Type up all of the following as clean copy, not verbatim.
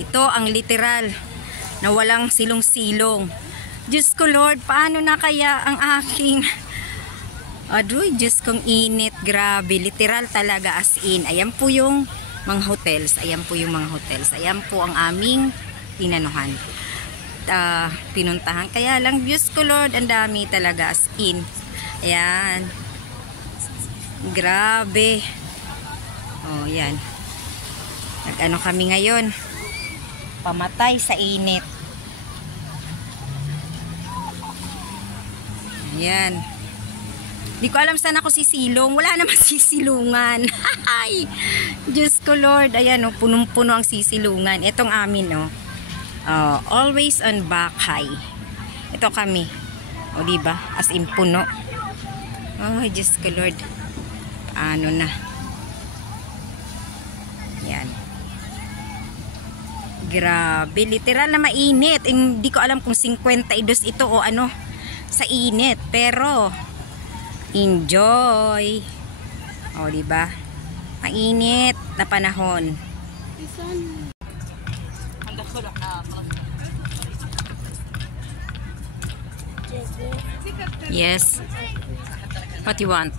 Ito ang literal na walang silong-silong. Diyos ko Lord, paano na kaya ang aking... Aduy, Diyos kong init. Grabe, literal talaga as in. Ayan po yung mga hotels. Ayan po yung mga hotels. Ayan po ang aming tinanuhan. Pinuntahan. Kaya lang, Diyos ko Lord, ang dami talaga as in. Ayan. Grabe. Oh, yan. Nag-ano kami ngayon? Pamatay sa init. Ayan. Di ko alam saan ako sisilong. Wala naman sisilungan. Ay, Diyos ko Lord. Ayan, oh, punong-puno ang sisilungan. Itong amin, oh. Always on Bakay. Ito kami. O, diba? As in puno. Oh, Diyos ko Lord. Ano na. Yan. Grabe. Literal na mainit. Hindi ko alam kung 52 ito o ano. Sa init. Pero... enjoy. O, diba? Mainit na panahon. Yes. What you want?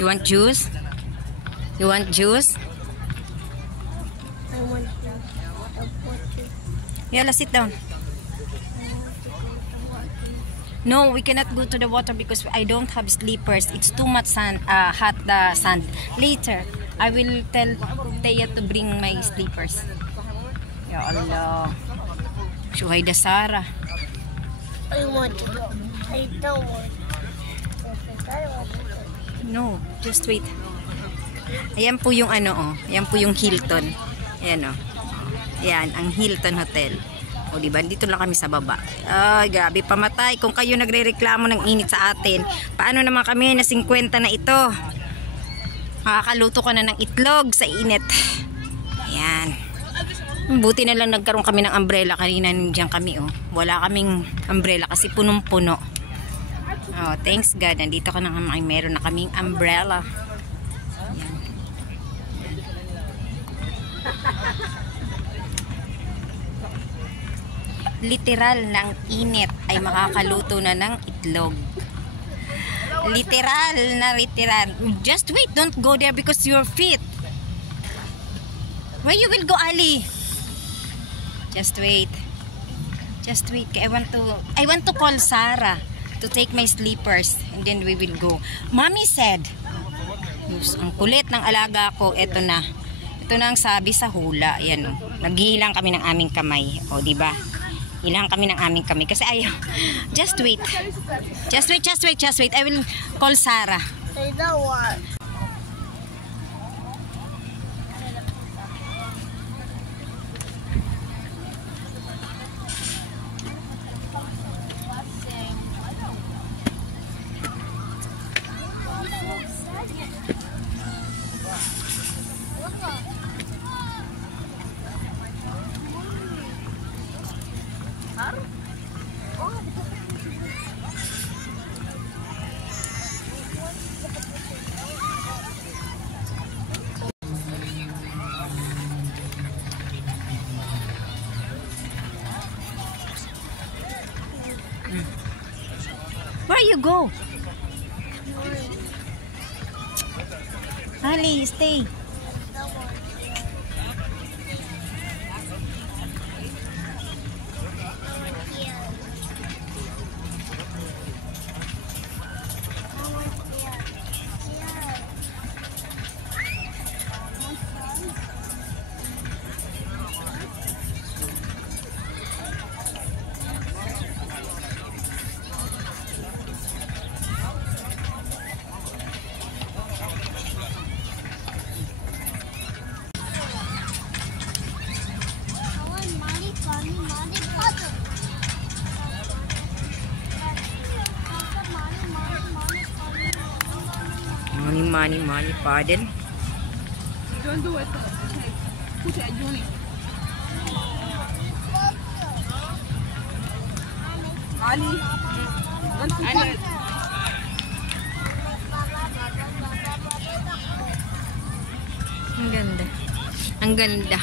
You want juice? You want juice? I want to Yeah, let's sit down. No, we cannot go to the water because I don't have slippers. It's too much sand, hot the sand. Later, I will tell Taya to bring my slippers. Ya Allah. Shuhayda Sarah. I want to go. I don't want No, just wait. Ayan po yung ano, oh. Ayan po yung Hilton. Ayan, oh. Ayan, ang Hilton Hotel. O, diba? Dito lang kami sa baba. Ay, grabe, pamatay. Kung kayo nagre-reklamo ng init sa atin, paano naman kami na 50 na ito? Makakaluto ka na ng itlog sa init. Ayan. Buti na lang nagkaroon kami ng umbrella. Kanina nandiyan kami, oh. Wala kaming umbrella kasi punong-puno. Oh, thanks God. Nandito ka na kami. Meron na kaming umbrella. Ayan. Literal ng init ay makakaluto na ng itlog. Literal na literal. Just wait, don't go there because your feet. Where you will go, Ali? Just wait. Just wait. I want to call Sarah to take my slippers and then we will go. Mommy said, ang kulit ng alaga ko, eto na. Ito na ang sabi sa hula. Ayan, oh. Naghihilang kami ng aming kamay. O, diba? Ilang kami ng aming kamay. Kasi ayaw. Just wait. Just wait, just wait, just wait. I will call Sarah. I don't want. Where you go? Ali, stay. Money, pardon. Don't do it. Put it at Johnny. Ali. Ang ganda. Ang ganda.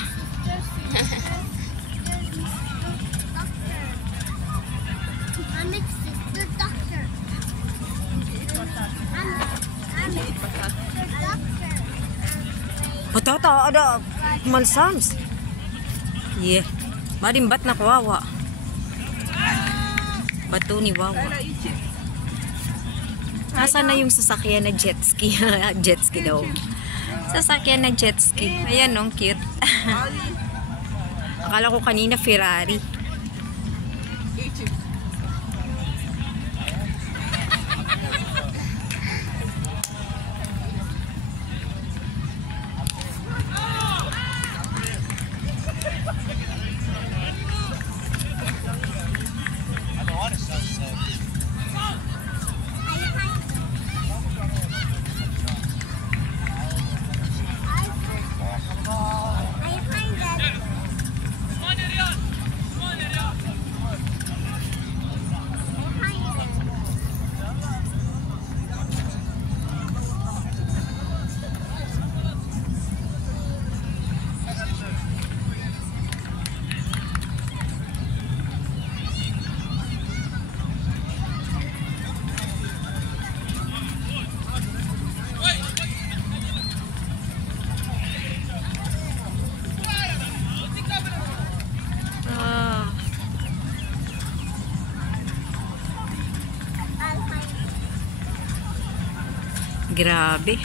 ta, ada malsams. Yeah. Marimbat na kawawa. Bato ni Wawa. Nasaan na yung sasakyan na jet ski? Jet ski daw. Sasakyan na jet ski. Ayan, no, cute. Akala ko kanina Ferrari. Grabe.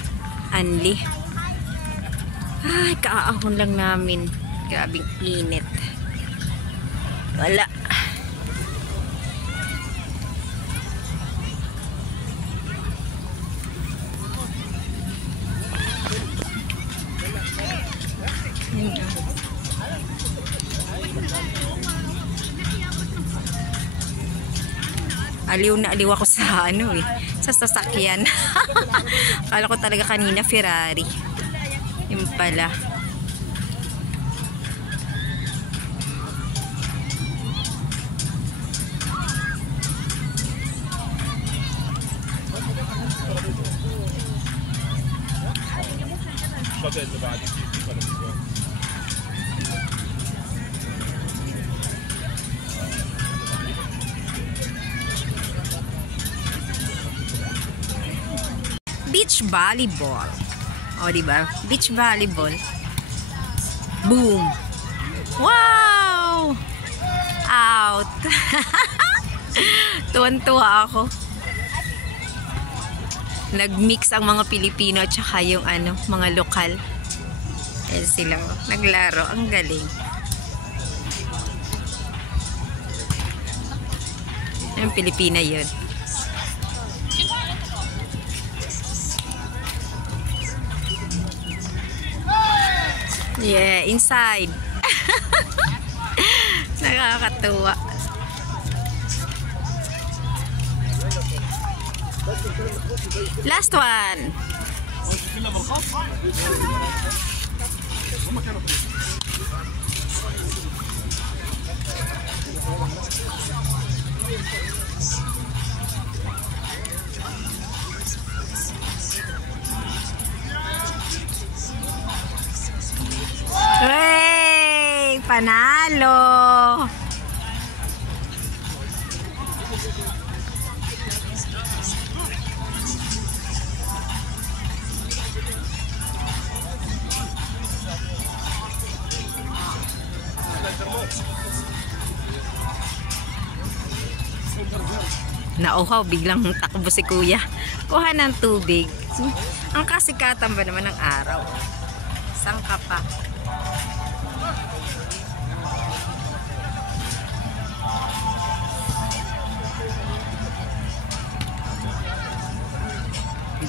Anli. Ay, kaahon lang namin. Grabing init. Wala. Aliw na aliw ako sa ano eh, sa sasakyan. Akala ko talaga kanina Ferrari. Yung pala. Beach volleyball. O, diba? Beach volleyball. Boom! Wow! Out! Tuwan-tuwa ako. Nag-mix ang mga Pilipino at saka yung ano, mga lokal. Ayan sila. Naglaro. Ang galing. Yung Pilipina yun. Yeah, inside. Nakakatuwa. Last one. Hey, panalo. Nauhaw, biglang takbo si kuya. Kuha ng tubig. Ang kasikatan ba naman ng araw? Sangka pa.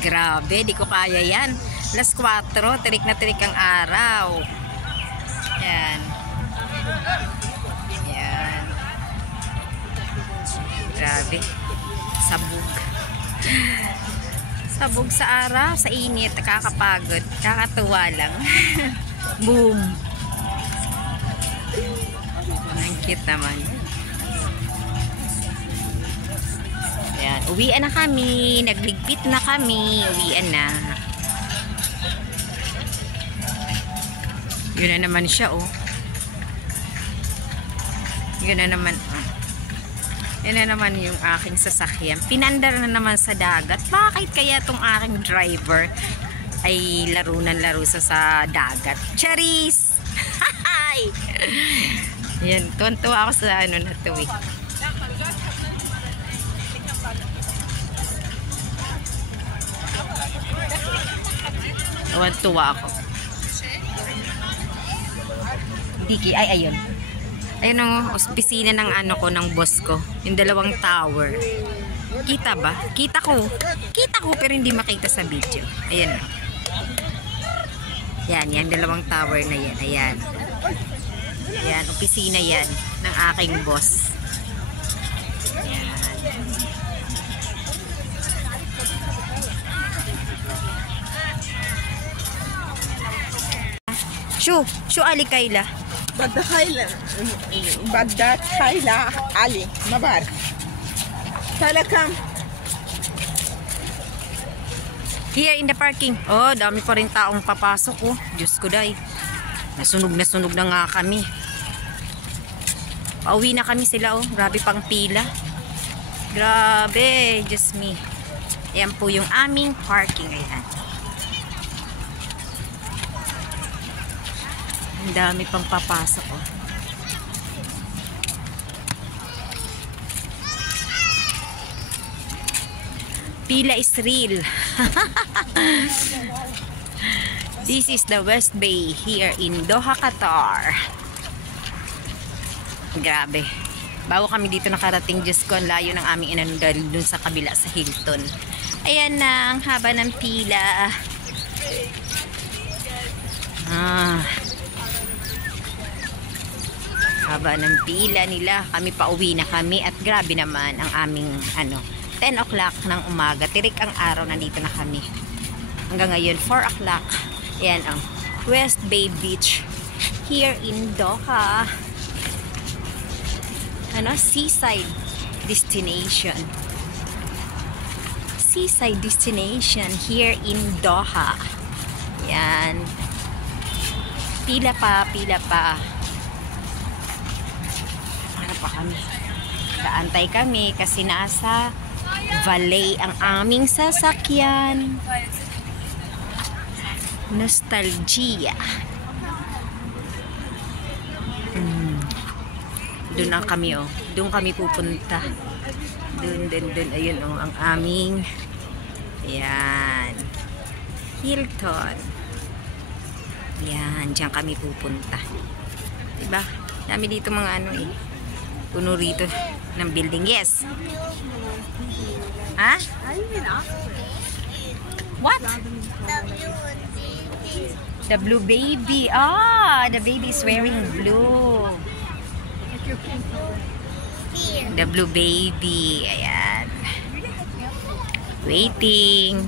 Grabe, di ko kaya yan. Alas 4, tirik na tirik ang araw. Yan. Yan. Grabe. Sabog. Sabog sa araw, sa init, nakakapagod. Kakatuwa lang. Boom. Ang cute naman. Ayan, uwian na kami. Nagligpit na kami. Uwian na. Yun na naman siya, oh. Yun na naman, oh. Yan na naman yung aking sasakyan. Pinandar na naman sa dagat. Bakit kaya tong aking driver ay laro sa dagat. Charis! Hi! Yan, tuwan-tuwa ako sa ano na to eh. Tuwan-tuwa ako. Diki, ay ayun. Ayun ang opisina ng ano ko, ng boss ko. Yung dalawang tower. Kita ba? Kita ko pero hindi makita sa video. Ayan. Yan, dalawang tower na yan. Ayan. Ayan, opisina yan ng aking boss. Ayan. Shu Ali Kayla. بدك خيلة علي ما بعرف خيلة كم؟ Here in the parking. Oh, dami pa rin taong papasok oh. Diyos ko day. Nasunog na nga kami. Pauwi na kami sila oh. Grabe pang pila. Grabe, just me. Ayan po yung aming parking. Ayan. Ang dami pang papasok oh. Pila is real. This is the West Bay here in Doha, Qatar. Grabe. Bago kami dito nakarating, Diyos ko, ang layo ng aming inanundan dun sa kabila sa Hilton. Ayan na, ang haba ng pila. Haba ng pila nila. Kami pauwi na kami at grabe naman ang aming 10 o'clock ng umaga. Tirik ang araw, nandito na kami. Hanggang ngayon, 4 o'clock. Ayan ang West Bay Beach here in Doha. Seaside destination. Seaside destination here in Doha. Ayan. Pila pa. Ano pa kami? Kaantay kami kasi nasa valet ang aming sasakyan. Nostalgia. Doon ang kami oh. Doon kami pupunta. Doon. Ayun oh, ang aming ayan. Hilton. Ayan, diyan kami pupunta. Diba? Dami dito mga puno rito ng building. Yes. Ha? What? The blue baby. The baby is wearing blue. The blue baby. Ayan. Waiting.